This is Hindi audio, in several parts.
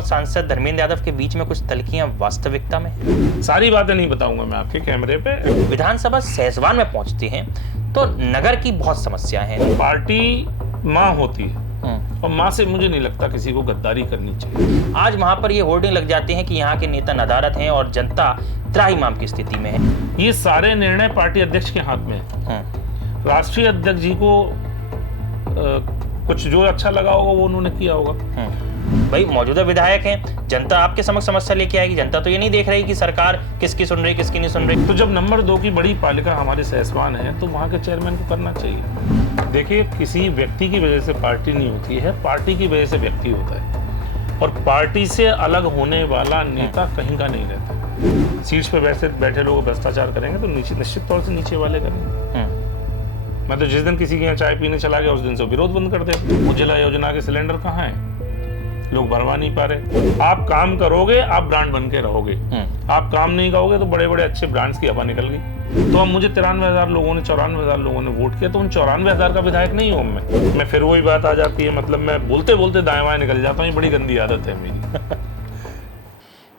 और सांसद धर्मेंद्र यादव के बीच में कुछ तल्खियां वास्तविकता में? सारी बातें नहीं बताऊंगा मैं आपके कैमरे पे। विधानसभा सहसवान में पहुंचती हैं तो नगर की बहुत समस्या है। पार्टी माँ होती है और माँ से मुझे नहीं लगता किसी को गद्दारी करनी चाहिए। आज वहां पर ये होर्डिंग लग जाते हैं कि यहाँ के नेता नदारत हैं और जनता त्राहिमाम की स्थिति में है। ये सारे निर्णय पार्टी अध्यक्ष के हाथ में है। राष्ट्रीय अध्यक्ष जी को कुछ जो अच्छा लगा होगा वो उन्होंने किया होगा। भाई मौजूदा विधायक हैं, जनता आपके समक्ष समस्या लेके आएगी। जनता तो ये नहीं देख रही कि सरकार किसकी सुन रही किसकी नहीं सुन रही। तो जब नंबर 2 की बड़ी पालिका हमारे सहसवान है तो वहाँ के चेयरमैन को करना चाहिए। देखिए, किसी व्यक्ति की वजह से पार्टी नहीं होती है, पार्टी की वजह से व्यक्ति होता है। और पार्टी से अलग होने वाला नेता कहीं का नहीं रहता। सीट्स पे बैठे लोग भ्रष्टाचार करेंगे तो निश्चित तौर से नीचे वाले करेंगे। मैं तो जिस दिन किसी के यहाँ चाय पीने चला गया उस दिन से विरोध बंद कर दे। उज्ज्वला योजना के सिलेंडर कहाँ है? लोग भरवा नहीं पा रहे। आप काम करोगे, आप ब्रांड बन के रहोगे। आप काम नहीं करोगे तो बड़े बड़े अच्छे ब्रांड्स की हवा निकल गई। तो अब मुझे 93,000 लोगों ने 94,000 लोगों ने वोट किया तो उन 94,000 का विधायक नहीं हूँ मैं फिर वही बात आ जाती है। मतलब मैं बोलते बोलते दाएं बाएं निकल जाता हूँ। ये बड़ी गंदी आदत है मेरी।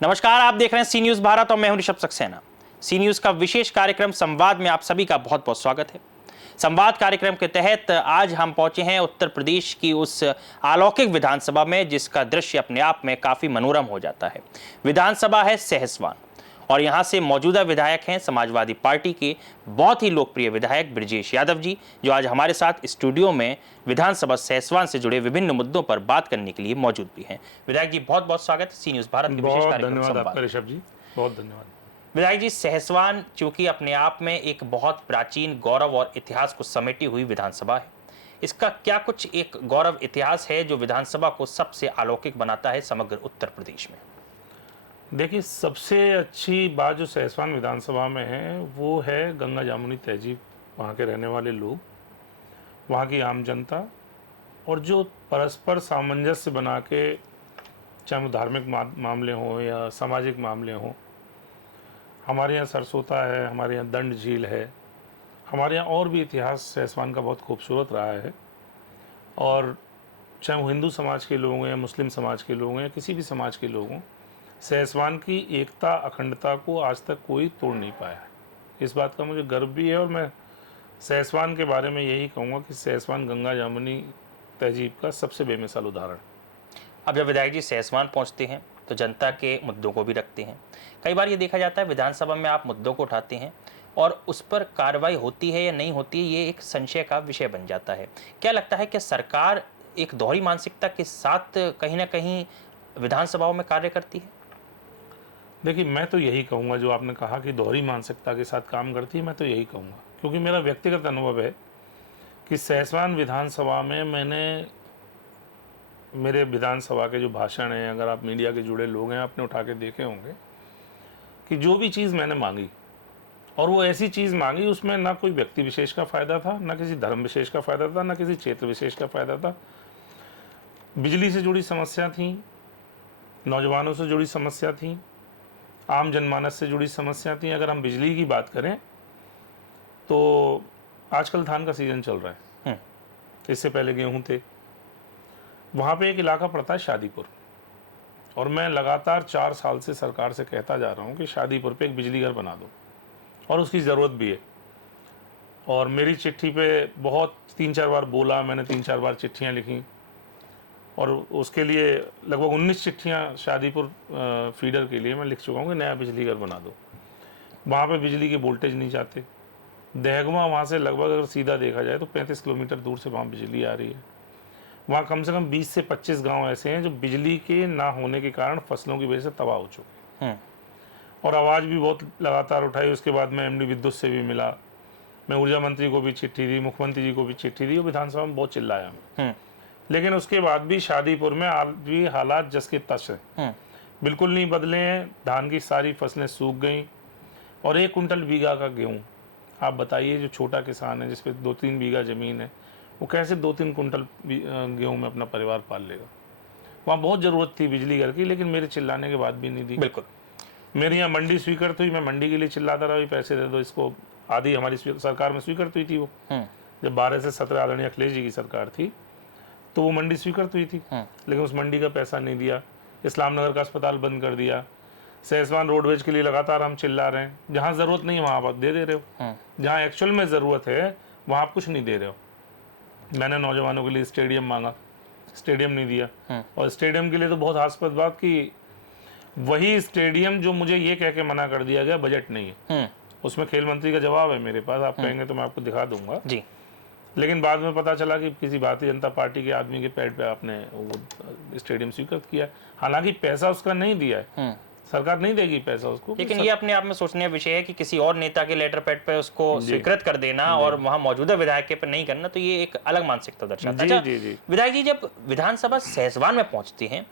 नमस्कार, आप देख रहे हैं सी न्यूज भारत और मैं हूं ऋषभ सक्सेना। सी न्यूज का विशेष कार्यक्रम संवाद में आप सभी का बहुत बहुत स्वागत है। संवाद कार्यक्रम के तहत आज हम पहुंचे हैं उत्तर प्रदेश की उस अलौकिक विधानसभा में जिसका दृश्य अपने आप में काफी मनोरम हो जाता है। विधानसभा है सहसवान और यहां से मौजूदा विधायक हैं समाजवादी पार्टी के बहुत ही लोकप्रिय विधायक बृजेश यादव जी, जो आज हमारे साथ स्टूडियो में विधानसभा सहसवान से जुड़े विभिन्न मुद्दों पर बात करने के लिए मौजूद भी हैं। विधायक जी, बहुत बहुत स्वागत है सी न्यूज भारत के विशेष कार्यक्रम। धन्यवाद आपका ऋषभ जी, बहुत धन्यवाद। विधायक जी, सहसवान चूंकि अपने आप में एक बहुत प्राचीन गौरव और इतिहास को समेटी हुई विधानसभा है, इसका क्या कुछ एक गौरव इतिहास है जो विधानसभा को सबसे अलौकिक बनाता है समग्र उत्तर प्रदेश में? देखिए, सबसे अच्छी बात जो सहसवान विधानसभा में है वो है गंगा जामुनी तहजीब, वहाँ के रहने वाले लोग, वहाँ की आम जनता और जो परस्पर सामंजस्य बना के, चाहे वो धार्मिक मामले हों या सामाजिक मामले हों। हमारे यहाँ सरसोता है, हमारे यहाँ दंड झील है, हमारे यहाँ और भी इतिहास सहसवान का बहुत खूबसूरत रहा है। और चाहे वो हिंदू समाज के लोग हैं या मुस्लिम समाज के लोग हैं या किसी भी समाज के लोग हों, सहसवान की एकता अखंडता को आज तक कोई तोड़ नहीं पाया है। इस बात का मुझे गर्व भी है और मैं सहसवान के बारे में यही कहूँगा कि सहसवान गंगा जामुनी तहजीब का सबसे बेमिसाल उदाहरण। अब जब विधायक जी सहसवान पहुंचते हैं तो जनता के मुद्दों को भी रखते हैं। कई बार ये देखा जाता है विधानसभा में आप मुद्दों को उठाते हैं और उस पर कार्रवाई होती है या नहीं होती है, ये एक संशय का विषय बन जाता है। क्या लगता है कि सरकार एक दोहरी मानसिकता के साथ कहीं ना कहीं विधानसभाओं में कार्य करती है? देखिए, मैं तो यही कहूँगा, जो आपने कहा कि दोहरी मानसिकता के साथ काम करती है, मैं तो यही कहूँगा क्योंकि मेरा व्यक्तिगत अनुभव है कि सहसवान विधानसभा में मेरे विधानसभा के जो भाषण हैं, अगर आप मीडिया के जुड़े लोग हैं आपने उठा के देखे होंगे कि जो भी चीज़ मैंने मांगी और वो ऐसी चीज़ मांगी उसमें ना कोई व्यक्ति विशेष का फ़ायदा था, ना किसी धर्म विशेष का फ़ायदा था, ना किसी क्षेत्र विशेष का फ़ायदा था। बिजली से जुड़ी समस्या थी, नौजवानों से जुड़ी समस्या थी, आम जनमानस से जुड़ी समस्या थी। अगर हम बिजली की बात करें तो आजकल धान का सीज़न चल रहा है, इससे पहले गेहूँ थे। वहाँ पे एक इलाका पड़ता है शादीपुर और मैं लगातार 4 साल से सरकार से कहता जा रहा हूँ कि शादीपुर पे एक बिजली घर बना दो और उसकी ज़रूरत भी है। और मेरी चिट्ठी पे बहुत 3-4 बार बोला, मैंने 3-4 बार चिट्ठियाँ लिखी और उसके लिए लगभग 19 चिट्ठियाँ शादीपुर फीडर के लिए मैं लिख चुका हूँ कि नया बिजली घर बना दो। वहाँ पे बिजली के वोल्टेज नहीं जाते। दहगमा वहाँ से लगभग अगर सीधा देखा जाए तो 35 किलोमीटर दूर से वहाँ बिजली आ रही है। वहाँ कम से कम 20 से 25 गांव ऐसे हैं जो बिजली के ना होने के कारण फसलों की वजह से तबाह हो चुके हैं। और आवाज़ भी बहुत लगातार उठाई। उसके बाद मैं एमडी विद्युत से भी मिला, मैं ऊर्जा मंत्री को भी चिट्ठी दी, मुख्यमंत्री जी को भी चिट्ठी दी और विधानसभा में बहुत चिल्लाया। लेकिन उसके बाद भी शादीपुर में आज भी हालात जस के तस हैं, बिल्कुल नहीं बदले हैं। धान की सारी फसलें सूख गई और 1 कुंटल बीघा का गेहूँ, आप बताइए जो छोटा किसान है जिस पे 2-3 बीघा ज़मीन है, वो कैसे 2-3 कुंटल गेहूँ में अपना परिवार पाल लेगा। वहाँ बहुत ज़रूरत थी बिजली घर की, लेकिन मेरे चिल्लाने के बाद भी नहीं दी। बिल्कुल। मेरे यहाँ मंडी स्वीकृत हुई, मैं मंडी के लिए चिल्लाता रहा, पैसे दे दो इसको। आधी हमारी सरकार में स्वीकृत हुई थी वो, जब 12 से 17 आदरणीय अखिलेश जी की सरकार थी तो वो मंडी स्वीकृत हुई थी, लेकिन उस मंडी का पैसा नहीं दिया। इस्लाम नगर का अस्पताल बंद कर दिया, सहसवान रोडवेज के लिए लगातार हम चिल्ला रहे हैं, जहाँ ज़रूरत नहीं है वहाँ आप दे रहे हो, जहाँ एक्चुअल में ज़रूरत है वहाँ आप कुछ नहीं दे रहे हो। मैंने नौजवानों के लिए स्टेडियम मांगा, स्टेडियम नहीं दिया, और स्टेडियम के लिए तो बहुत हास्यास्पद बात कि वही स्टेडियम जो मुझे ये कह के मना कर दिया गया बजट नहीं है, उसमें खेल मंत्री का जवाब है मेरे पास, आप कहेंगे तो मैं आपको दिखा दूंगा जी। लेकिन बाद में पता चला कि किसी भारतीय जनता पार्टी के आदमी के पेड़ पे आपने वो स्टेडियम स्वीकृत किया, हालांकि पैसा उसका नहीं दिया है, सरकार नहीं देगी पैसा उसको। लेकिन ये अपने आप में सोचने का विषय है कि किसी और नेता के लेटर पैड पे उसको स्वीकृत कर देना और वहां मौजूदा विधायक के पे नहीं करना, तो ये एक अलग मानसिकता दर्शाता है। जी। विधायक जी, जब विधानसभा सहसवान में पहुंचती हैं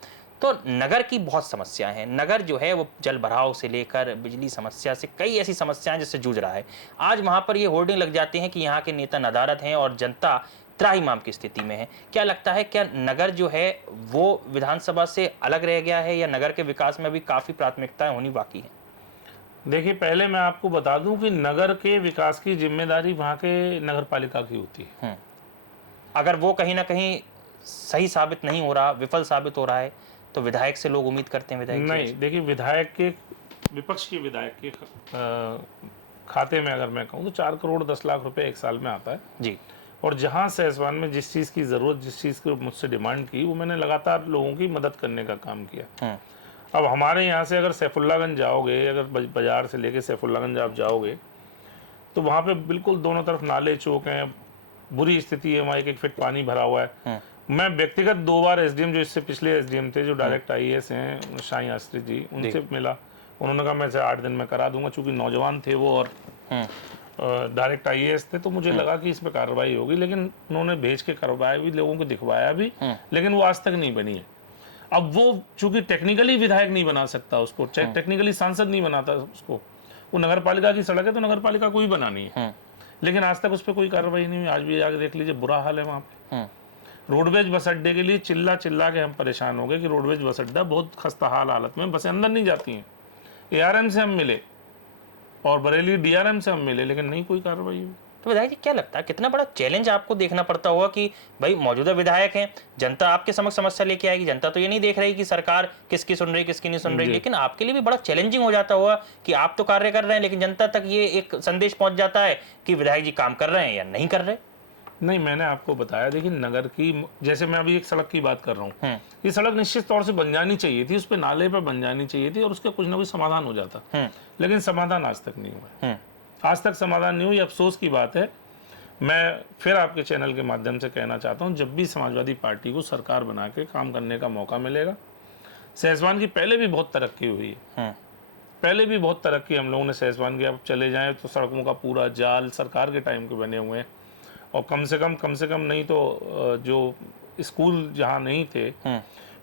तो नगर की बहुत समस्या है। नगर जो है वो जल भराव से लेकर बिजली समस्या से कई ऐसी समस्याएं जिससे जूझ रहा है। आज वहां पर ये होर्डिंग लग जाते हैं कि यहाँ के नेता नदारद हैं और जनता त्राहिमाम की स्थिति में है। क्या लगता है, क्या नगर जो है वो विधानसभा से अलग रह गया है या नगर के विकास में अभी काफी प्राथमिकताएं होनी बाकी है? देखिए, पहले मैं आपको बता दूं कि नगर के विकास की जिम्मेदारी वहाँ के नगर पालिका की होती है। अगर वो कहीं ना कहीं सही साबित नहीं हो रहा, विफल साबित हो रहा है, तो विधायक से लोग उम्मीद करते हैं विधायक नहीं, देखिए, विधायक के विपक्ष के विधायक के खाते में अगर मैं कहूँ तो 4 करोड़ 10 लाख रुपए एक साल में आता है जी। और जहाँ सहसवान में जिस चीज़ की ज़रूरत, जिस चीज़ की मुझसे डिमांड की, वो मैंने लगातार लोगों की मदद करने का काम किया। अब हमारे यहाँ से अगर सैफुल्लागंज जाओगे, अगर बाजार से लेके सैफुल्लागंज आप जाओगे तो वहाँ पे बिल्कुल दोनों तरफ नाले चौक हैं, बुरी स्थिति है, वहाँ 1-1 फीट पानी भरा हुआ है। मैं व्यक्तिगत 2 बार एसडीएम, जो इससे पिछले एसडीएम थे, जो डायरेक्ट आईएएस हैं, शाही आश्रित जी, उनसे मिला। उन्होंने कहा मैं इसे 8 दिन में करा दूंगा, चूंकि नौजवान थे वो और डायरेक्ट आईएएस थे, तो मुझे लगा कि इस पर कार्रवाई होगी, लेकिन उन्होंने भेज के करवाया भी, लोगों को दिखवाया भी, लेकिन वो आज तक नहीं बनी है। अब वो चूंकि टेक्निकली विधायक नहीं बना सकता उसको, टेक्निकली सांसद नहीं बनाता उसको, वो नगर पालिका की सड़क है तो नगर पालिका को ही बनानी है, लेकिन आज तक उस पर कोई कार्रवाई नहीं हुई। आज भी जाके देख लीजिए, बुरा हाल है वहाँ पे। रोडवेज बस अड्डे के लिए चिल्ला चिल्ला के हम परेशान हो गए कि रोडवेज बस अड्डा बहुत खस्ता हाल हालत में, बसें अंदर नहीं जाती हैं। एआरएम से हम मिले और बरेली डीआरएम से हम मिले, लेकिन नहीं कोई कार्रवाई हुई। तो विधायक जी, क्या लगता है कितना बड़ा चैलेंज आपको देखना पड़ता होगा कि भाई मौजूदा विधायक हैं, जनता आपके समक्ष समस्या लेके आएगी, जनता तो ये नहीं देख रही कि सरकार किसकी सुन रही किसकी नहीं सुन रही, लेकिन आपके लिए भी बड़ा चैलेंजिंग हो जाता होगा कि आप तो कार्य कर रहे हैं लेकिन जनता तक ये एक संदेश पहुंच जाता है कि विधायक जी काम कर रहे हैं या नहीं कर रहे। नहीं, मैंने आपको बताया, देखिए, नगर की, जैसे मैं अभी एक सड़क की बात कर रहा हूँ, ये सड़क निश्चित तौर से बन जानी चाहिए थी, उस पर नाले पर बन जानी चाहिए थी और उसका कुछ ना कुछ समाधान हो जाता, लेकिन समाधान आज तक नहीं हुआ। आज तक समाधान नहीं हुई, अफसोस की बात है। मैं फिर आपके चैनल के माध्यम से कहना चाहता हूँ, जब भी समाजवादी पार्टी को सरकार बना के काम करने का मौका मिलेगा, सहसवान की पहले भी बहुत तरक्की हुई है, पहले भी बहुत तरक्की हम लोगों ने सहसवान की। अब चले जाएं तो सड़कों का पूरा जाल सरकार के टाइम के बने हुए हैं, और कम से कम नहीं तो जो स्कूल जहाँ नहीं थे,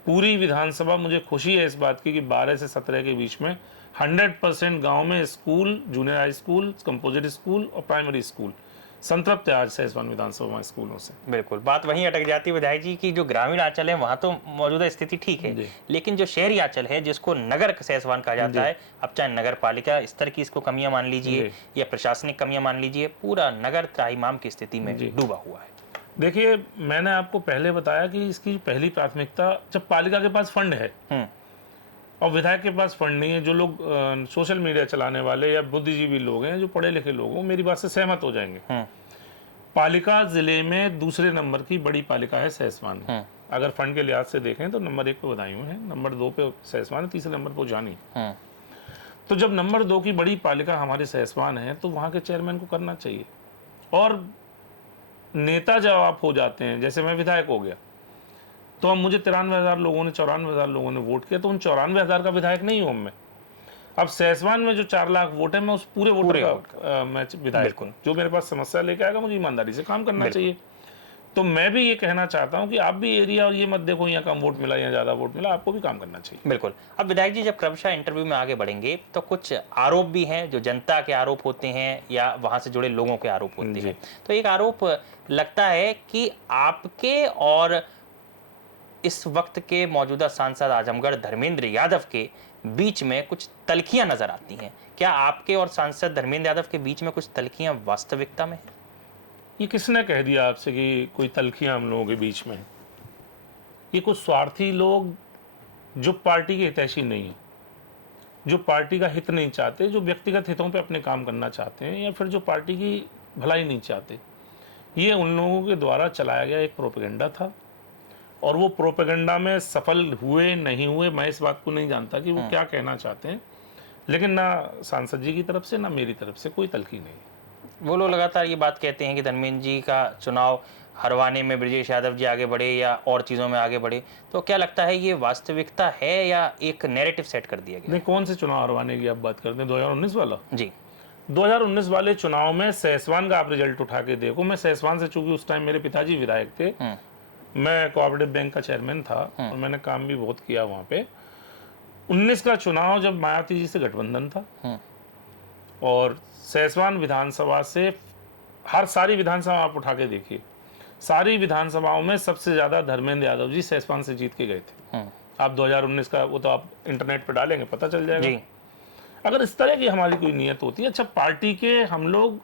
पूरी विधानसभा, मुझे खुशी है इस बात की कि 12 से 17 के बीच में 100% गांव में school, junior high school, composite school और प्राइमरी स्कूल संतृप्त है आज सहसवान विधानसभा स्कूलों से। बिल्कुल, बात वहीं अटक जाती है विधायक जी की जो ग्रामीण आंचल है वहां तो मौजूदा स्थिति ठीक है, लेकिन जो शहरी आंचल है जिसको नगर सहसवान कहा जाता है, अब चाहे नगर पालिका स्तर की इसको कमियां मान लीजिए या प्रशासनिक कमियां मान लीजिए, पूरा नगर त्राहिमाम की स्थिति में डूबा हुआ है। देखिए, मैंने आपको पहले बताया कि इसकी पहली प्राथमिकता, जब पालिका के पास फंड है और विधायक के पास फंड नहीं है, जो लोग सोशल मीडिया चलाने वाले या बुद्धिजीवी लोग हैं, जो पढ़े लिखे लोग हैं, मेरी बात से सहमत हो जाएंगे। पालिका जिले में दूसरे नंबर की बड़ी पालिका है सहसवान। अगर फंड के लिहाज से देखें तो नंबर 1 पे बदायूं है, नंबर 2 पे सहसवान है, तीसरे नंबर पर जानी। तो जब नंबर 2 की बड़ी पालिका हमारे सहसवान है तो वहाँ के चेयरमैन को करना चाहिए। और नेता जब आप हो जाते हैं, जैसे मैं विधायक हो गया, तो अब मुझे 93,000 लोगों ने, 94,000 लोगों ने वोट किया, तो उन 94,000 का विधायक नहीं हूँ मैं। अब सहसवान में जो 4 लाख वोट है, मैं उस पूरे वोटर का मैं विधायक हूँ। जो मेरे पास समस्या लेके आएगा, मुझे ईमानदारी से काम करना चाहिए। तो मैं भी ये कहना चाहता हूँ कि आप भी एरिया और ये मत देखो यहाँ कम वोट मिला या ज़्यादा वोट मिला, आपको भी काम करना चाहिए। बिल्कुल। अब विधायक जी, जब क्रमशः इंटरव्यू में आगे बढ़ेंगे तो कुछ आरोप भी हैं जो जनता के आरोप होते हैं या वहाँ से जुड़े लोगों के आरोप होते हैं। तो एक आरोप लगता है कि आपके और इस वक्त के मौजूदा सांसद आजमगढ़ धर्मेंद्र यादव के बीच में कुछ तल्खियां नजर आती हैं। क्या आपके और सांसद धर्मेंद्र यादव के बीच में कुछ तल्खियां वास्तविकता में हैं? ये किसने कह दिया आपसे कि कोई तल्खियां हम लोगों के बीच में? ये कुछ स्वार्थी लोग जो पार्टी के हितैषी नहीं है, जो पार्टी का हित नहीं चाहते, जो व्यक्तिगत हितों पे अपने काम करना चाहते हैं, या फिर जो पार्टी की भलाई नहीं चाहते, ये उन लोगों के द्वारा चलाया गया एक प्रोपेगेंडा था। और वो प्रोपेगेंडा में सफल हुए नहीं हुए, मैं इस बात को नहीं जानता कि वो क्या कहना चाहते हैं, लेकिन ना सांसद जी की तरफ से ना मेरी तरफ से कोई तलखी नहीं। वो लोग लगातार ये बात कहते हैं कि धर्मेंद्र जी का चुनाव हरवाने में ब्रजेश यादव जी आगे बढ़े या और चीज़ों में आगे बढ़े, तो क्या लगता है ये वास्तविकता है या एक नैरेटिव सेट कर दिया गया? नहीं, कौन से चुनाव हरवाने की आप बात करते हैं? 2019 वाला? जी। 2019 वाले चुनाव में सहसवान का आप रिजल्ट उठा के देखो। मैं सहसवान से, चूंकि उस टाइम मेरे पिताजी विधायक थे, मैं कोऑपरेटिव बैंक का चेयरमैन था और मैंने काम भी बहुत किया वहाँ पे। 19 का चुनाव जब मायावती जी से गठबंधन था और सहसवान विधानसभा से हर सारी विधानसभा आप उठा के देखिए, सारी विधानसभाओं में सबसे ज्यादा धर्मेंद्र यादव जी सहसवान से जीत के गए थे। आप 2019 का वो तो आप इंटरनेट पे डालेंगे, पता चल जाएगा जी। अगर इस तरह की हमारी कोई नियत होती है, अच्छा पार्टी के हम लोग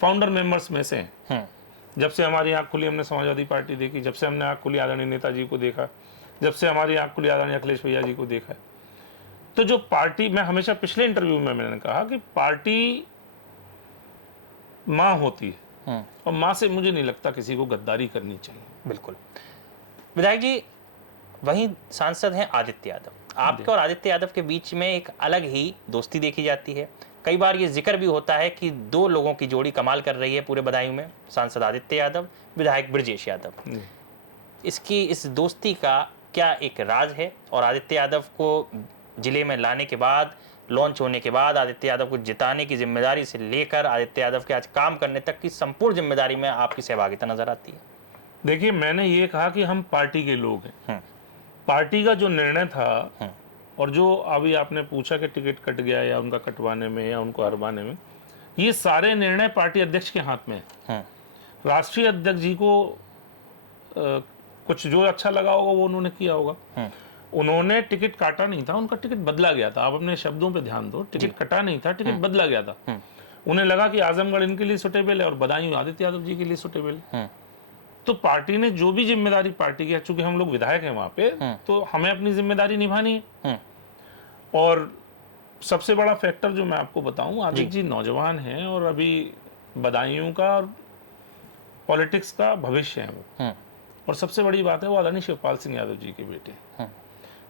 फाउंडर मेंबर्स में से हैं। जब से हमारी आंख खुली हमने समाजवादी पार्टी देखी, जब से हमने आंख खुली आदरणीय नेताजी को देखा, जब से हमारी आंख खुली आदरणीय अखिलेश भैया जी को देखा, तो जो पार्टी, मैं हमेशा पिछले इंटरव्यू में मैंने कहा कि पार्टी माँ होती है और माँ से मुझे नहीं लगता किसी को गद्दारी करनी चाहिए। बिल्कुल। विधायक जी, वहीं सांसद हैं आदित्य यादव। आपके और आदित्य यादव के बीच में एक अलग ही दोस्ती देखी जाती है। कई बार ये जिक्र भी होता है कि दो लोगों की जोड़ी कमाल कर रही है पूरे बदायूं में, सांसद आदित्य यादव, विधायक ब्रजेश यादव। इस दोस्ती का क्या एक राज है? और आदित्य यादव को जिले में लाने के बाद, लॉन्च होने के बाद, आदित्य यादव को जिताने की जिम्मेदारी से लेकर आदित्य यादव के आज काम करने तक की संपूर्ण जिम्मेदारी में आपकी सहभागिता नजर आती है? देखिए, मैंने ये कहा कि हम पार्टी के लोग हैं। पार्टी का जो निर्णय था और जो अभी आपने पूछा कि टिकट कट गया या उनका कटवाने में या उनको हरवाने में, ये सारे निर्णय पार्टी अध्यक्ष के हाथ में है। राष्ट्रीय अध्यक्ष जी को कुछ जो अच्छा लगा होगा वो उन्होंने किया होगा। उन्होंने टिकट काटा नहीं था, उनका टिकट बदला गया था। आप अपने शब्दों पे ध्यान दो, टिकट कटा नहीं था, टिकट बदला गया था। उन्हें लगा कि आजमगढ़ इनके लिए सुटेबल है और बदायूं आदित्य यादव जी के लिए सुटेबल है। तो पार्टी ने जो भी जिम्मेदारी पार्टी की, चूंकि हम लोग विधायक हैं वहां पे, तो हमें अपनी जिम्मेदारी निभानी है। और सबसे बड़ा फैक्टर जो मैं आपको बताऊं, आदित्य जी नौजवान हैं और अभी बदायूं का और पॉलिटिक्स का भविष्य है वो। और सबसे बड़ी बात है, वो आदरणीय शिवपाल सिंह यादव जी के बेटे।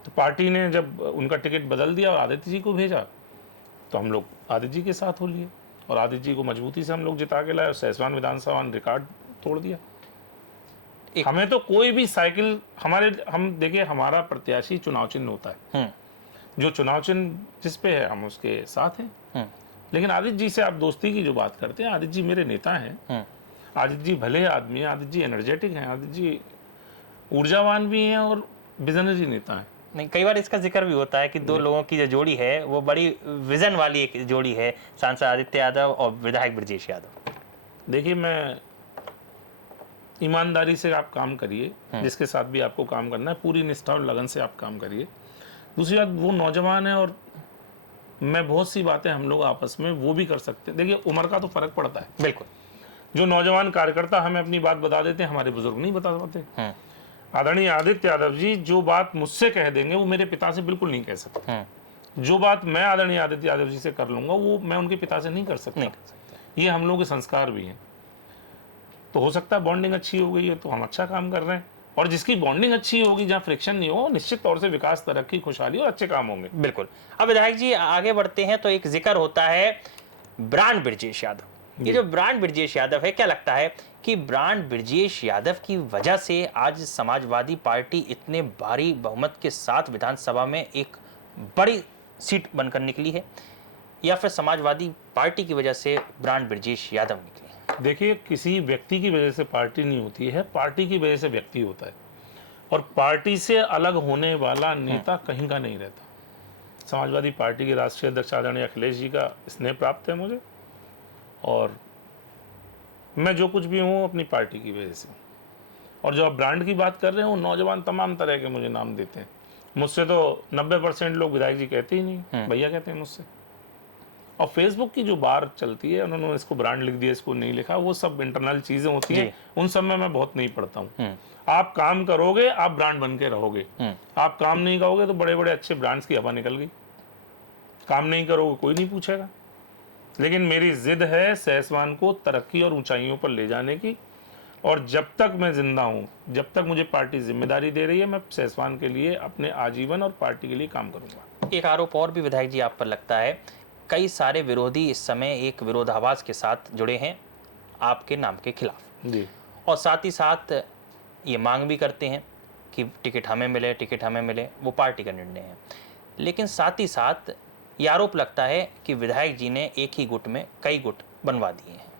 तो पार्टी ने जब उनका टिकट बदल दिया और आदित्य जी को भेजा, तो हम लोग आदित्य जी के साथ हो लिए और आदित्य जी को मजबूती से हम लोग जिता के लाए और सहसवान विधानसभा ने रिकॉर्ड तोड़ दिया। हमें तो कोई भी साइकिल, हम देखिए, हमारा प्रत्याशी चुनाव चिन्ह होता है, जो चुनाव चिन्ह जिस पे है हम उसके साथ हैं। लेकिन आदित्य जी से आप दोस्ती की जो बात करते हैं, आदित्य जी मेरे नेता हैं। आदित्य जी भले आदमी हैं, आदित्य जी एनर्जेटिक हैं, आदित्य जी ऊर्जावान भी हैं और विजनरी नेता हैं। नहीं, कई बार इसका जिक्र भी होता है कि दो लोगों की जो जोड़ी है वो बड़ी विजन वाली एक जोड़ी है, सांसद आदित्य यादव और विधायक ब्रजेश यादव। देखिए, मैं ईमानदारी से आप काम करिए, जिसके साथ भी आपको काम करना है, पूरी निष्ठा और लगन से आप काम करिए। दूसरी बात, वो नौजवान है और मैं बहुत सी बातें हम लोग आपस में वो भी कर सकते हैं। देखिए, उम्र का तो फर्क पड़ता है। बिल्कुल। जो नौजवान कार्यकर्ता हमें अपनी बात बता देते हैं, हमारे बुजुर्ग नहीं बता पाते। आदरणीय आदित्य यादव जी जो बात मुझसे कह देंगे वो मेरे पिता से बिल्कुल नहीं कह सकते। जो बात मैं आदरणीय आदित्य यादव जी से कर लूंगा वो मैं उनके पिता से नहीं कर सकता। ये हम लोग के संस्कार भी हैं। तो हो सकता है बॉन्डिंग अच्छी हो गई है तो हम अच्छा काम कर रहे हैं, और जिसकी बॉन्डिंग अच्छी होगी, जहाँ फ्रिक्शन नहीं हो, निश्चित तौर से विकास, तरक्की, खुशहाली और अच्छे काम होंगे। बिल्कुल। अब विधायक जी आगे बढ़ते हैं तो एक जिक्र होता है ब्रांड ब्रजेश यादव। ये जो ब्रांड ब्रजेश यादव है, क्या लगता है कि ब्रांड ब्रजेश यादव की वजह से आज समाजवादी पार्टी इतने भारी बहुमत के साथ विधानसभा में एक बड़ी सीट बनकर निकली है, या फिर समाजवादी पार्टी की वजह से ब्रांड ब्रजेश यादव निकले? देखिए, किसी व्यक्ति की वजह से पार्टी नहीं होती है, पार्टी की वजह से व्यक्ति होता है। और पार्टी से अलग होने वाला नेता कहीं का नहीं रहता। समाजवादी पार्टी के राष्ट्रीय अध्यक्ष आदरणीय अखिलेश जी का स्नेह प्राप्त है मुझे, और मैं जो कुछ भी हूँ अपनी पार्टी की वजह से। और जो आप ब्रांड की बात कर रहे हैं, वो नौजवान तमाम तरह के मुझे नाम देते हैं। मुझसे तो 90% लोग विधायक जी कहते ही नहीं, भैया कहते हैं मुझसे। और फेसबुक की जो बार चलती है, उन्होंने इसको ब्रांड लिख दिया, इसको नहीं लिखा, वो सब इंटरनल चीजें होती हैं, उन सब में मैं बहुत नहीं पढ़ता हूँ। आप काम करोगे, आप ब्रांड बन के रहोगे। आप काम नहीं करोगे तो बड़े बड़े अच्छे ब्रांड्स की हवा निकल गई। काम नहीं करोगे, कोई नहीं पूछेगा। लेकिन मेरी जिद है सैसवान को तरक्की और ऊंचाइयों पर ले जाने की, और जब तक मैं जिंदा हूं, जब तक मुझे पार्टी जिम्मेदारी दे रही है, मैं सैसवान के लिए अपने आजीवन और पार्टी के लिए काम करूंगा। एक आरोप और भी विधायक जी आप पर लगता है, कई सारे विरोधी इस समय एक विरोधाभास के साथ जुड़े हैं आपके नाम के खिलाफ जी। और साथ ही साथ ये मांग भी करते हैं कि टिकट हमें मिले, टिकट हमें मिले, वो पार्टी का निर्णय है। लेकिन साथ ही साथ ये आरोप लगता है कि विधायक जी ने एक ही गुट में कई गुट बनवा दिए हैं।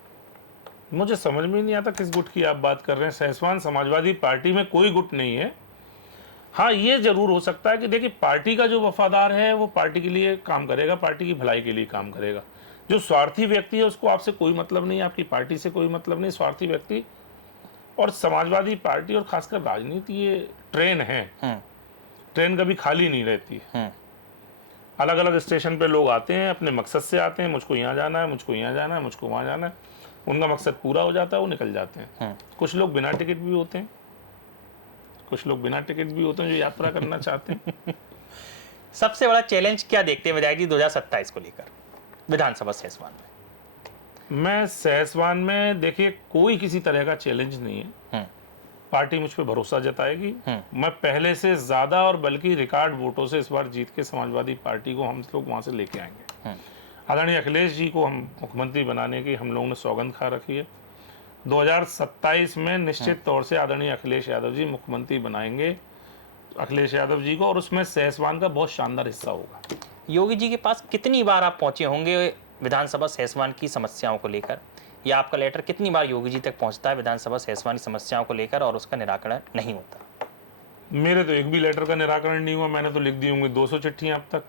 मुझे समझ में नहीं आता किस गुट की आप बात कर रहे हैं। सैसवान समाजवादी पार्टी में कोई गुट नहीं है। हाँ, ये जरूर हो सकता है कि देखिए, पार्टी का जो वफादार है वो पार्टी के लिए काम करेगा, पार्टी की भलाई के लिए काम करेगा। जो स्वार्थी व्यक्ति है उसको आपसे कोई मतलब नहीं, आपकी पार्टी से कोई मतलब नहीं। स्वार्थी व्यक्ति और समाजवादी पार्टी और खासकर राजनीति ये ट्रेन है, ट्रेन कभी खाली नहीं रहती है। अलग अलग स्टेशन पे लोग आते हैं, अपने मकसद से आते हैं, मुझको यहाँ जाना है, मुझको यहाँ जाना है, मुझको वहाँ जाना है। उनका मकसद पूरा हो जाता है, वो निकल जाते हैं। कुछ लोग बिना टिकट भी होते हैं, कुछ लोग बिना टिकट भी होते हैं जो यात्रा करना चाहते हैं। सबसे बड़ा चैलेंज क्या देखते हैं विधायक जी 2027 को लेकर विधानसभा सैसवान में? मैं सैसवान में देखिए कोई किसी तरह का चैलेंज नहीं है। पार्टी मुझ पे भरोसा जताएगी। मैं पहले से ज्यादा और बल्कि रिकॉर्ड वोटों से इस बार जीत के समाजवादी पार्टी को हम लोग वहां से लेके आएंगे। आदरणीय अखिलेश जी को हम मुख्यमंत्री बनाने की हम लोगों ने सौगंध खा रखी है। 2027 में निश्चित तौर से आदरणीय अखिलेश यादव जी मुख्यमंत्री बनाएंगे अखिलेश यादव जी को, और उसमें सैसवान का बहुत शानदार हिस्सा होगा। योगी जी के पास कितनी बार आप पहुंचे होंगे विधानसभा सैसवान की समस्याओं को लेकर, या आपका लेटर कितनी बार योगी जी तक पहुंचता है विधानसभा सैसवान की समस्याओं को लेकर और उसका निराकरण नहीं होता? मेरे तो एक भी लेटर का निराकरण नहीं हुआ। मैंने तो लिख दी होंगी 200 चिट्ठियां अब तक।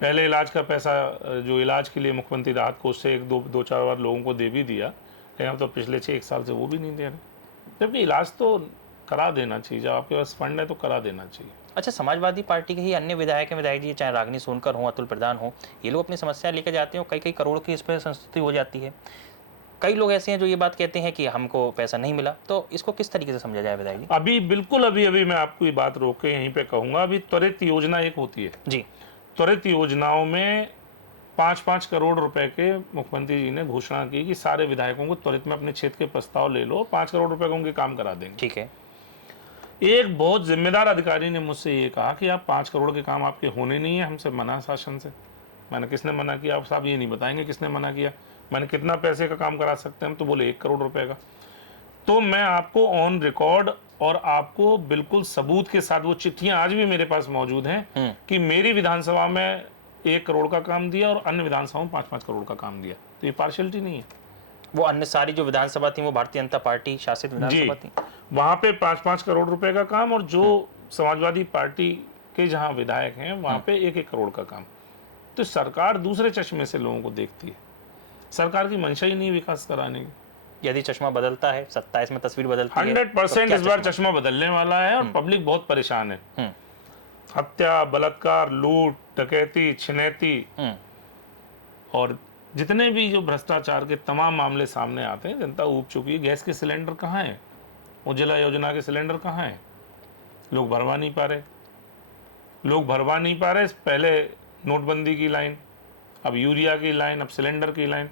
पहले इलाज का पैसा जो इलाज के लिए मुख्यमंत्री राहत कोष से दो चार बार लोगों को दे भी दिया, लेकिन अब तो पिछले 6 साल से वो भी नहीं दे रहे। जबकि इलाज तो करा देना चाहिए, जब आपके पास फंड है तो करा देना चाहिए। अच्छा, समाजवादी पार्टी के ही अन्य विधायक हैं विधायक जी, चाहे रागिनी सोनकर हो, अतुल प्रधान हो, ये लोग अपनी समस्या लेकर जाते हैं, कई करोड़ की इस पर संस्तुति हो जाती है। कई लोग ऐसे हैं जो ये बात कहते हैं कि हमको पैसा नहीं मिला, तो इसको किस तरीके से समझा जाए विधायक जी? अभी बिल्कुल अभी मैं आपको ये बात रोक के यहीं पे कहूंगा। अभी त्वरित योजना एक होती है जी, त्वरित योजनाओं में 5-5 करोड़ रुपए के मुख्यमंत्री जी ने घोषणा की कि सारे विधायकों को त्वरित में अपने क्षेत्र के प्रस्ताव ले लो, 5 करोड़ रुपए का उनके काम करा देंगे। ठीक है। एक बहुत जिम्मेदार अधिकारी ने मुझसे ये कहा कि आप 5 करोड़ के काम आपके होने नहीं है, हमसे मना शासन से। मैंने किसने मना किया? आप साहब ये नहीं बताएंगे किसने मना किया? मैंने कितना पैसे का काम करा सकते हैं हम? तो बोले 1 करोड़ रुपए का। तो मैं आपको ऑन रिकॉर्ड और आपको बिल्कुल सबूत के साथ, वो चिट्ठियां आज भी मेरे पास मौजूद हैं कि मेरी विधानसभा में 1 करोड़ का काम दिया और अन्य विधानसभाओं में 5-5 करोड़ का काम दिया। तो ये पार्शियलिटी नहीं है। वो अन्य सारी जो विधानसभा थी वो भारतीय जनता पार्टी शासित विधानसभा थी, वहां पे 5-5 करोड़ रुपए का काम, और जो समाजवादी पार्टी के जहां विधायक हैं वहां पे 1-1 करोड़ का काम। तो सरकार दूसरे चश्मे से लोगों को देखती है। सरकार की मंशा ही नहीं विकास कराने की। यदि चश्मा बदलता है 27 में तस्वीर बदलती है 100% इस बार चश्मा बदलने वाला है, और पब्लिक बहुत परेशान है। हत्या, बलात्कार, लूट, डकैती, छिनैती और जितने भी जो भ्रष्टाचार के तमाम मामले सामने आते हैं, जनता ऊब चुकी है। गैस के सिलेंडर कहाँ हैं? उज्ज्वला योजना के सिलेंडर कहाँ हैं? लोग भरवा नहीं पा रहे, लोग भरवा नहीं पा रहे। पहले नोटबंदी की लाइन, अब यूरिया की लाइन, अब सिलेंडर की लाइन।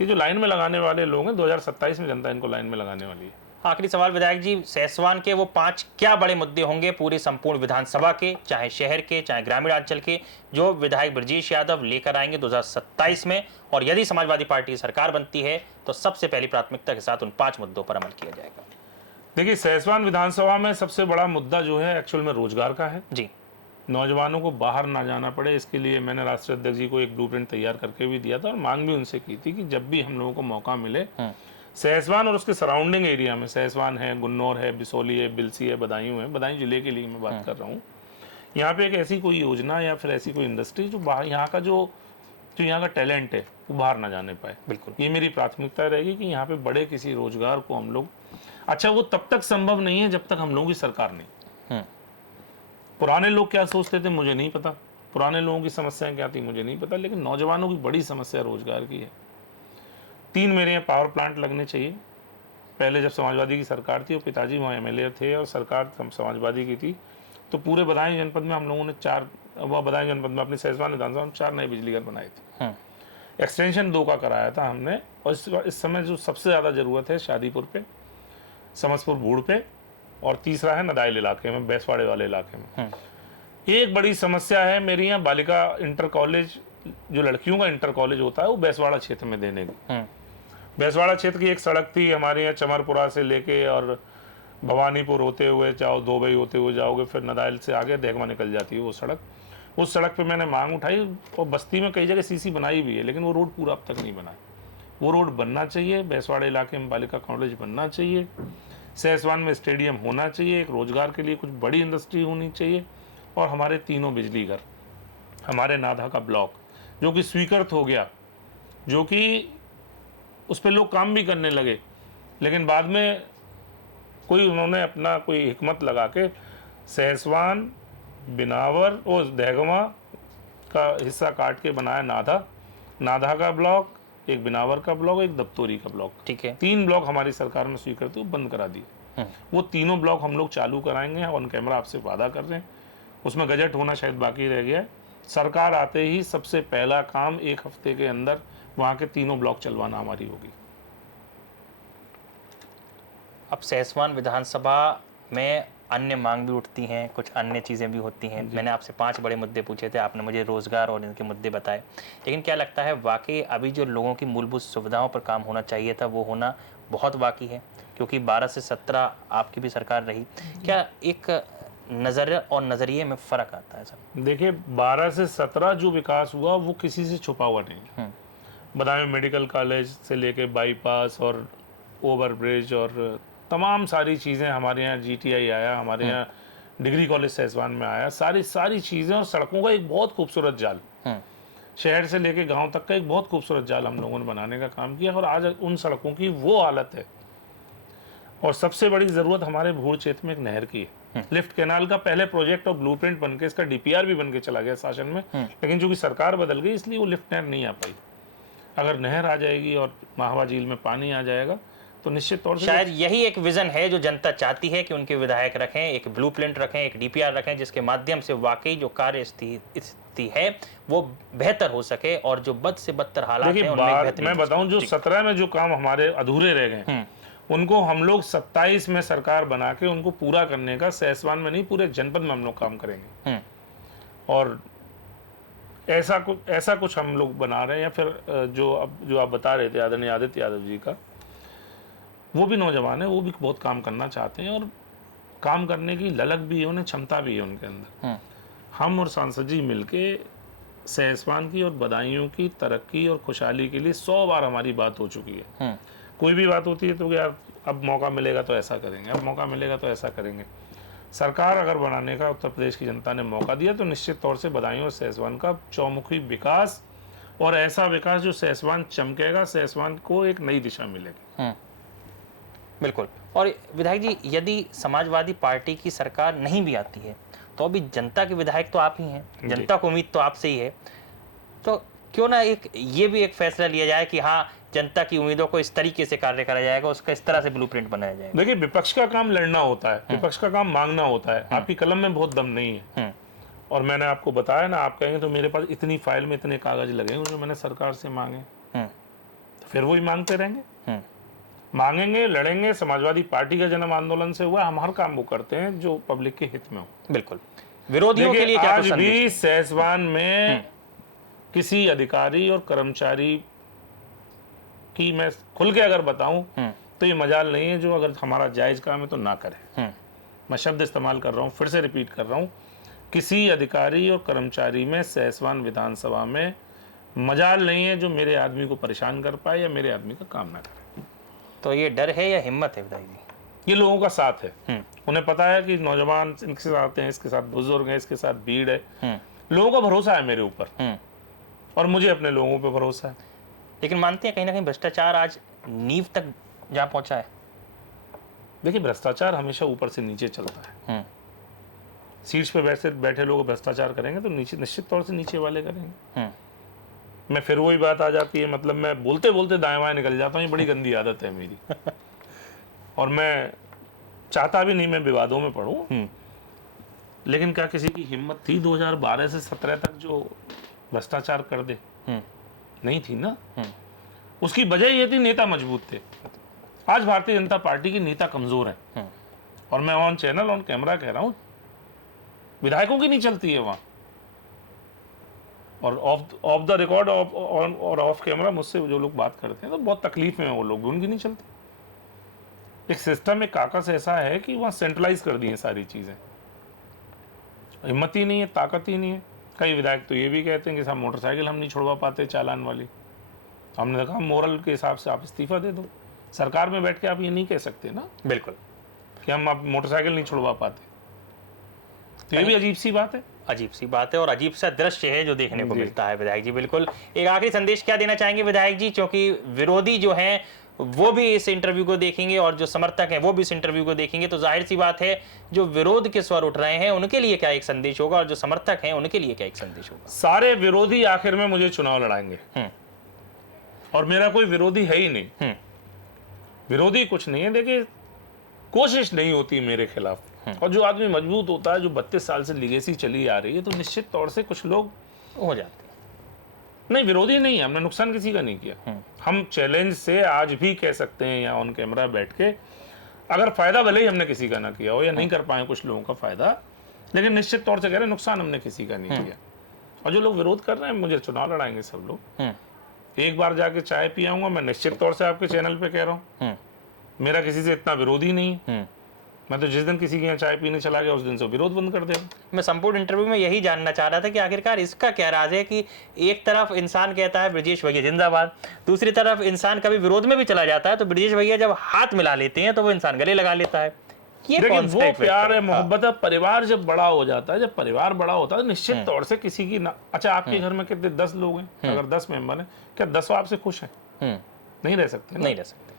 ये जो लाइन में लगाने वाले लोग हैं, 2027 में जनता इनको लाइन में लगाने वाली है। आखिरी सवाल विधायक जी, सैसवान के वो 5 क्या बड़े मुद्दे होंगे पूरी संपूर्ण विधानसभा के, चाहे शहर के चाहे ग्रामीण अंचल के, जो विधायक ब्रजेश यादव लेकर आएंगे 2027 में, और यदि समाजवादी पार्टी की सरकार बनती है तो सबसे पहली प्राथमिकता के साथ उन 5 मुद्दों पर अमल किया जाएगा? देखिए, सैसवान विधानसभा में सबसे बड़ा मुद्दा जो है एक्चुअल में रोजगार का है। जी, नौजवानों को बाहर ना जाना पड़े, इसके लिए मैंने राष्ट्रीय अध्यक्ष जी को एक ब्लूप्रिंट तैयार करके भी दिया था, और मांग भी उनसे की थी कि जब भी हम लोगों को मौका मिले, सैसवान और उसके सराउंडिंग एरिया में, सैसवान है, गुन्नौर है, बिसोली है, बिलसी है, बदायूं है, बदायूं जिले के लिए मैं बात कर रहा हूँ, यहाँ पे एक ऐसी कोई योजना या फिर ऐसी कोई इंडस्ट्री जो बाहर, यहाँ का जो यहाँ का टैलेंट है वो बाहर ना जाने पाए। बिल्कुल, ये मेरी प्राथमिकता रहेगी कि यहाँ पे बड़े किसी रोजगार को हम लोग, अच्छा वो तब तक संभव नहीं है जब तक हम लोगों की सरकार नहीं। पुराने लोग क्या सोचते थे मुझे नहीं पता, पुराने लोगों की समस्याएं क्या थी मुझे नहीं पता, लेकिन नौजवानों की बड़ी समस्या रोजगार की है। 3 मेरे यहाँ पावर प्लांट लगने चाहिए। पहले जब समाजवादी की सरकार थी और पिताजी वहाँ एमएलए थे और सरकार समाजवादी की थी, तो पूरे बदायूं जनपद में हम लोगों ने बदायूं जनपद में अपनी सहसवान विधानसभा में 4 नए बिजली घर बनाए थे। एक्सटेंशन 2 का कराया था हमने। और इस समय जो सबसे ज़्यादा ज़रूरत है शादीपुर पे, समसपुर भूड़ पे, और तीसरा है नदाइल इलाके में, बैसवाड़े वाले इलाके में। एक बड़ी समस्या है मेरी यहाँ बालिका इंटर कॉलेज, जो लड़कियों का इंटर कॉलेज होता है, वो बैसवाड़ा क्षेत्र में देने की। बैसवाड़ा क्षेत्र की एक सड़क थी हमारे यहाँ, चमरपुरा से लेके और भवानीपुर होते हुए जाओ, दुबई होते हुए जाओगे, फिर नदाइल से आगे देगमा निकल जाती है वो सड़क। उस सड़क पे मैंने मांग उठाई और बस्ती में कई जगह सीसी बनाई भी है, लेकिन वो रोड पूरा अब तक नहीं बना है। वो रोड बनना चाहिए। बैसवाड़ा इलाके में बालिका कॉलेज बनना चाहिए। सहसवान में स्टेडियम होना चाहिए। एक रोजगार के लिए कुछ बड़ी इंडस्ट्री होनी चाहिए। और हमारे 3 बिजली घर, हमारे नाधा का ब्लॉक जो कि स्वीकृत हो गया, जो कि उस पर लोग काम भी करने लगे, लेकिन बाद में उन्होंने अपना कोई हिकमत लगा के सहसवान, बिनावर और देगमा का हिस्सा काट के बनाया नाधा का ब्लॉक, एक बिनावर का ब्लॉक, एक दप्तोरी का ब्लॉक। ठीक है। 3 ब्लॉक हमारी सरकार ने स्वीकृत बंद करा दिए। वो 3 ब्लॉक हम लोग चालू कराएंगे, ऑन कैमरा आपसे वादा कर रहे हैं। उसमें गजट होना शायद बाकी रह गया है। सरकार आते ही सबसे पहला काम 1 हफ्ते के अंदर वहाँ के 3 ब्लॉक चलवाना हमारी होगी। अब सहसवान विधानसभा में अन्य मांग भी उठती हैं, कुछ अन्य चीज़ें भी होती हैं। मैंने आपसे 5 बड़े मुद्दे पूछे थे, आपने मुझे रोजगार और इनके मुद्दे बताए, लेकिन क्या लगता है वाकई अभी जो लोगों की मूलभूत सुविधाओं पर काम होना चाहिए था वो होना बहुत बाकी है? क्योंकि 12 से 17 आपकी भी सरकार रही, क्या एक नज़र और नज़रिए में फ़र्क आता है सर? देखिए, 12 से 17 जो विकास हुआ वो किसी से छुपा हुआ नहीं है। बदायूं मेडिकल कॉलेज से लेके बाईपास और ओवरब्रिज और तमाम सारी चीज़ें, हमारे यहाँ जीटीआई आया, हमारे यहाँ डिग्री कॉलेज सहसवान में आया, सारी चीज़ें और सड़कों का एक बहुत खूबसूरत जाल, शहर से लेके गांव तक का एक बहुत खूबसूरत जाल हम लोगों ने बनाने का काम किया। और आज उन सड़कों की वो हालत है। और सबसे बड़ी ज़रूरत हमारे भूड़ क्षेत्र में एक नहर की है। लिफ्ट कैनाल का पहले प्रोजेक्ट और ब्लूप्रिंट बनके, इसका डीपीआर भी बनके चला गया शासन में, लेकिन चूंकि सरकार बदल गई इसलिए वो लिफ्ट नहर नहीं आ पाई। अगर नहर आ जाएगी और माहवा झील में पानी आ जाएगा तो निश्चित तौर से शायद यही एक विजन है जो जनता चाहती है कि उनके विधायक रखें, एक ब्लूप्रिंट रखें, एक डीपीआर रखें, जिसके माध्यम से वाकई जो कार्य स्थिति है वो बेहतर हो सके और जो बद से बदतर हालात हैं उनमें बेहतरी। मैं बताऊं, जो 17 में जो काम हमारे अधूरे रह गए उनको हम लोग 27 में सरकार बना के उनको पूरा करने का, सहसवान में नहीं पूरे जनपद में हम लोग काम करेंगे। और ऐसा कुछ हम लोग बना रहे हैं। या फिर जो आप बता रहे थे आदरणीय आदित्य यादव जी का, वो भी नौजवान है, वो भी बहुत काम करना चाहते हैं और काम करने की ललक भी है, उन्हें क्षमता भी है उनके अंदर। हम और सांसद जी मिलके सहसवान की और बदायूं की तरक्की और खुशहाली के लिए 100 बार हमारी बात हो चुकी है। कोई भी बात होती है तो यार अब मौका मिलेगा तो ऐसा करेंगे, अब मौका मिलेगा तो ऐसा करेंगे। सरकार अगर बनाने का उत्तर प्रदेश की जनता ने मौका दिया तो निश्चित तौर से बदायूं और सहसवान का चौमुखी विकास, और ऐसा विकास जो सहसवान चमकेगा, सहसवान को एक नई दिशा मिलेगी। बिल्कुल। और विधायक जी, यदि समाजवादी पार्टी की सरकार नहीं भी आती है तो अभी जनता के विधायक तो आप ही हैं, जनता को उम्मीद तो आपसे ही है, तो क्यों ना ये भी एक फैसला लिया जाए कि हाँ, जनता की उम्मीदों को इस तरीके से कार्य करा जाएगा, उसका इस तरह से ब्लूप्रिंट बनाया जाएगा। देखिए, विपक्ष का काम लड़ना होता है, विपक्ष का काम मांगना होता है। आपकी कलम में बहुत दम नहीं है। और मैंने आपको बताया ना, आप कहेंगे तो मेरे पास इतनी फाइल में इतने कागज लगे हैं जो मैंने सरकार से मांगे, तो फिर वही मांगते रहेंगे, मांगेंगे, लड़ेंगे। समाजवादी पार्टी का जन्म आंदोलन से हुआ, हम हर काम वो करते हैं जो पब्लिक के हित में हो। बिल्कुल। विरोधियों के लिए क्या आज भी सहसवान में किसी अधिकारी और कर्मचारी की मैं खुल के अगर बताऊं तो ये मजाल नहीं है जो अगर हमारा जायज काम है तो ना करे। मैं शब्द इस्तेमाल कर रहा हूं, फिर से रिपीट कर रहा हूं, किसी अधिकारी और कर्मचारी में सहसवान विधानसभा में मजाल नहीं है जो मेरे आदमी को परेशान कर पाए या मेरे आदमी का काम ना करे। तो ये डर है या हिम्मत है विधायक जी? ये लोगों का साथ है। उन्हें पता है कि नौजवान इनके साथ हैं, इसके साथ बुजुर्ग हैं, इसके साथ भीड़ है। लोगों का भरोसा है मेरे ऊपर और मुझे अपने लोगों पे भरोसा है। लेकिन मानते हैं कहीं ना कहीं भ्रष्टाचार आज नींव तक जा पहुंचा है? देखिए, भ्रष्टाचार हमेशा ऊपर से नीचे चलता है। सीट्स पे बैठे बैठे लोग भ्रष्टाचार करेंगे तो नीचे निश्चित तौर से नीचे वाले करेंगे। मैं फिर वही बात आ जाती है, मतलब मैं बोलते बोलते दाएं बाएं निकल जाता हूँ, ये बड़ी गंदी आदत है मेरी। और मैं चाहता भी नहीं मैं विवादों में पढ़ूं, लेकिन क्या किसी की हिम्मत थी 2012 से 17 तक जो भ्रष्टाचार कर दे? नहीं थी ना। उसकी वजह ये थी नेता मजबूत थे। आज भारतीय जनता पार्टी की नेता कमजोर है, और मैं ऑन चैनल ऑन कैमरा कह रहा हूं, विधायकों की नहीं चलती है वहां, और ऑफ द रिकॉर्ड और ऑफ कैमरा मुझसे जो लोग बात करते हैं तो बहुत तकलीफ में है वो लोग भी, उनकी नहीं चलती। एक सिस्टम एक काकस ऐसा है कि वहां सेंट्रलाइज कर दी है सारी चीजें, हिम्मत ही नहीं है, ताकत ही नहीं है। कई विधायक तो ये भी कहते हैं कि साहब मोटरसाइकिल हम नहीं छुड़वा पाते चालान वाली। हमने कहा मोरल के हिसाब से आप इस्तीफा दे दो। सरकार में बैठ के आप ये नहीं कह सकते ना बिल्कुल कि हम आप मोटरसाइकिल नहीं छुड़वा पाते, तो ये भी अजीब सी बात है। अजीब सी बात है और अजीब सा दृश्य है जो देखने को मिलता है विधायक जी। बिल्कुल, एक आखिरी संदेश क्या देना चाहेंगे विधायक जी, क्योंकि विरोधी जो हैं वो भी इस इंटरव्यू को देखेंगे और जो समर्थक हैं वो भी इस इंटरव्यू को देखेंगे, तो जाहिर सी बात है जो विरोध के स्वर उठ रहे हैं उनके लिए क्या एक संदेश होगा और जो समर्थक हैं उनके लिए क्या एक संदेश होगा? सारे विरोधी आखिर में मुझे चुनाव लड़ाएंगे, और मेरा कोई विरोधी है ही नहीं। विरोधी कुछ नहीं है, देखिए कोशिश नहीं होती मेरे खिलाफ, और जो आदमी मजबूत होता है, जो 32 साल से लीगेसी चली आ रही है, तो निश्चित तौर से कुछ लोग हो जाते हैं। नहीं, विरोधी नहीं है, हमने नुकसान किसी का नहीं किया। हम चैलेंज से आज भी कह सकते हैं यहाँ ऑन कैमरा बैठ के, अगर फायदा भले ही हमने किसी का ना किया हो या नहीं कर पाए कुछ लोगों का फायदा, लेकिन निश्चित तौर से कह रहे हैं नुकसान हमने किसी का नहीं किया। और जो लोग विरोध कर रहे हैं, मुझे चुनाव लड़ाएंगे सब लोग। एक बार जाके चाय पी आऊंगा, मैं निश्चित तौर से आपके चैनल पे कह रहा हूँ, मेरा किसी से इतना विरोधी नहीं है। मैं तो जिस दिन किसी के यहाँ चाय पीने चला गया उस दिन से विरोध बंद कर दिया। मैं संपूर्ण इंटरव्यू में यही जानना चाह रहा था कि आखिरकार इसका क्या राज है कि एक तरफ इंसान कहता है ब्रजेश भैया जिंदाबाद, दूसरी तरफ इंसान कभी विरोध में भी चला जाता है तो ब्रजेश भैया जब हाथ मिला लेते हैं तो वो इंसान गले लगा लेता है। ये कौन सा वो प्यार है, मोहब्बत है। परिवार जब बड़ा हो जाता है, जब परिवार बड़ा होता है तो निश्चित तौर से किसी की ना, अच्छा आपके घर में कितने 10 लोग हैं, अगर 10 मेंबर हैं, क्या 10 आपसे खुश हैं? नहीं रह सकते, नहीं रह सकते।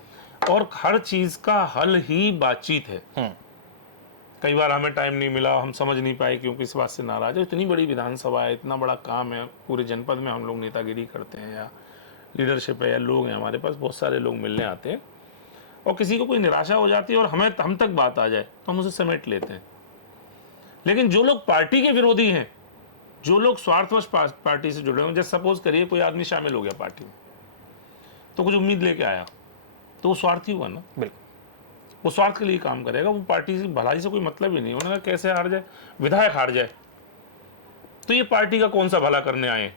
और हर चीज का हल ही बातचीत है। कई बार हमें टाइम नहीं मिला, हम समझ नहीं पाए क्योंकि इस बात से नाराज है। इतनी बड़ी विधानसभा है, इतना बड़ा काम है, पूरे जनपद में हम लोग नेतागिरी करते हैं या लीडरशिप है या लोग हैं हमारे पास, बहुत सारे लोग मिलने आते हैं, और किसी को कोई निराशा हो जाती है और हम तक बात आ जाए तो हम उसे समेट लेते हैं। लेकिन जो लोग पार्टी के विरोधी हैं, जो लोग स्वार्थवश पार्टी से जुड़े हुए, जैसे सपोज करिए कोई आदमी शामिल हो गया पार्टी में, तो कुछ उम्मीद लेके आया, तो वो स्वार्थी हुआ ना। बिल्कुल, वो स्वार्थ के लिए काम करेगा, वो पार्टी से भलाई से कोई मतलब ही नहीं। उन्होंने कहा कैसे हार जाए, विधायक हार जाए, तो ये पार्टी का कौन सा भला करने आए?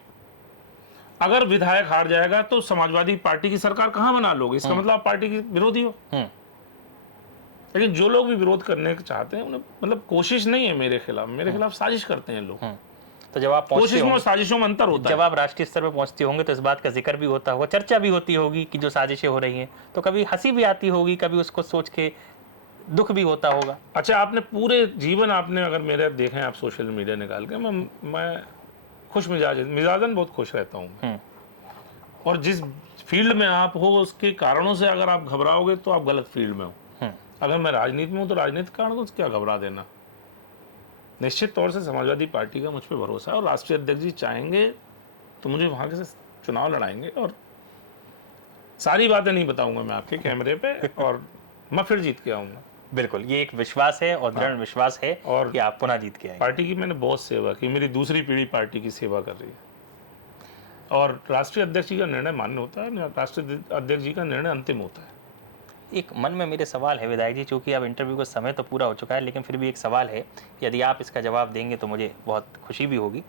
अगर विधायक हार जाएगा तो समाजवादी पार्टी की सरकार कहां बना लोगे? इसका मतलब आप पार्टी के विरोधी हो। लेकिन जो लोग भी विरोध करने चाहते हैं उन्हें, मतलब कोशिश नहीं है मेरे खिलाफ साजिश करते हैं लोग। तो जब आप कोशिश में और साजिशों में अंतर होता है। जब आप राष्ट्रीय स्तर पर पहुंचते होंगे तो इस बात का जिक्र भी होता होगा, चर्चा भी होती होगी कि जो साजिशें हो रही हैं, तो कभी हंसी भी आती होगी, कभी उसको सोच के दुख भी होता होगा। अच्छा, आपने पूरे जीवन आपने अगर मेरे देखें आप सोशल मीडिया निकाल के, मैं खुश मिजाजन बहुत खुश रहता हूँ। और जिस फील्ड में आप हो उसके कारणों से अगर आप घबराओगे तो आप गलत फील्ड में हो। अगर मैं राजनीति में हूँ तो राजनीतिक कारणों से क्या घबरा देना। निश्चित तौर से समाजवादी पार्टी का मुझ पर भरोसा है, और राष्ट्रीय अध्यक्ष जी चाहेंगे तो मुझे वहाँ के से चुनाव लड़ाएंगे, और सारी बातें नहीं बताऊंगा मैं आपके कैमरे पे, और मैं फिर जीत के आऊँगा। बिल्कुल, ये एक विश्वास है और दृढ़ विश्वास है और कि आप पुनः जीत के आएंगे। पार्टी की मैंने बहुत सेवा की, मेरी दूसरी पीढ़ी पार्टी की सेवा कर रही है, और राष्ट्रीय अध्यक्ष जी का निर्णय मान्य होता है, राष्ट्रीय अध्यक्ष जी का निर्णय अंतिम होता है। एक मन में मेरे सवाल है विधायक जी, चूंकि अब इंटरव्यू का समय तो पूरा हो चुका है, लेकिन फिर भी एक सवाल है, यदि आप इसका जवाब देंगे तो मुझे बहुत खुशी भी होगी।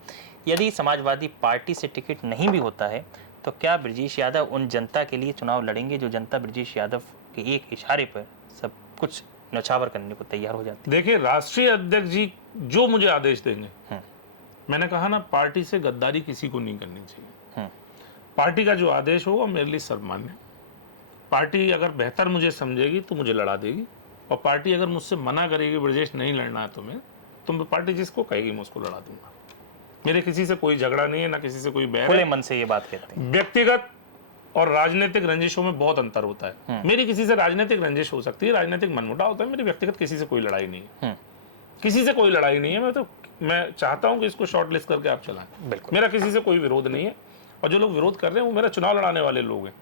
यदि समाजवादी पार्टी से टिकट नहीं भी होता है तो क्या ब्रजेश यादव उन जनता के लिए चुनाव लड़ेंगे जो जनता ब्रजेश यादव के एक इशारे पर सब कुछ न्यौछावर करने को तैयार हो जाती है? देखिए, राष्ट्रीय अध्यक्ष जी जो मुझे आदेश देंगे, मैंने कहा ना, पार्टी से गद्दारी किसी को नहीं करनी चाहिए। पार्टी का जो आदेश होगा मेरे लिए सर्वमान्य। पार्टी अगर बेहतर मुझे समझेगी तो मुझे लड़ा देगी, और पार्टी अगर मुझसे मना करेगी ब्रजेश नहीं लड़ना है तुम्हें, तो पार्टी जिसको कहेगी मैं उसको लड़ा दूंगा। मेरे किसी से कोई झगड़ा नहीं है, ना किसी से कोई बैर है। खुले मन से ये बात कहते हैं। व्यक्तिगत और राजनीतिक रंजिशों में बहुत अंतर होता है। मेरी किसी से राजनीतिक रंजिश हो सकती है, राजनीतिक मनमुटाव होता है, मेरी व्यक्तिगत किसी से कोई लड़ाई नहीं है। किसी से कोई लड़ाई नहीं है, मैं चाहता हूं कि इसको शॉर्ट लिस्ट करके आप चलाएं। बिल्कुल। मेरा किसी से कोई विरोध नहीं है, और जो लोग विरोध कर रहे हैं वो मेरा चुनाव लड़ाने वाले लोग हैं।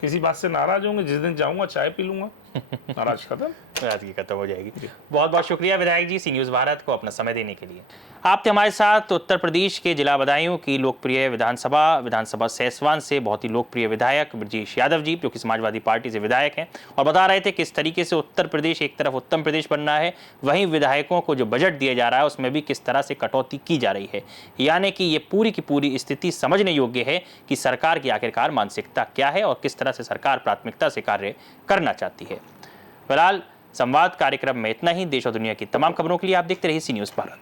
किसी बात से नाराज होंगे, जिस दिन जाऊंगा चाय पी लूंगा, नाराज खत्म, नाराजगी खत्म हो जाएगी। बहुत बहुत शुक्रिया विधायक जी सी न्यूज़ भारत को अपना समय देने के लिए। आप थे हमारे साथ उत्तर प्रदेश के जिला बदायूं की लोकप्रिय विधानसभा सैसवान से बहुत ही लोकप्रिय विधायक ब्रजेश यादव जी, जो कि समाजवादी पार्टी से विधायक हैं, और बता रहे थे किस तरीके से उत्तर प्रदेश एक तरफ उत्तम प्रदेश बन रहा है, वहीं विधायकों को जो बजट दिया जा रहा है उसमें भी किस तरह से कटौती की जा रही है। यानी कि ये पूरी की पूरी स्थिति समझने योग्य है कि सरकार की आखिरकार मानसिकता क्या है और किस तरह से सरकार प्राथमिकता से कार्य करना चाहती है। फिलहाल संवाद कार्यक्रम में इतना ही। देश और दुनिया की तमाम खबरों के लिए आप देखते रहिए सी न्यूज़ भारत।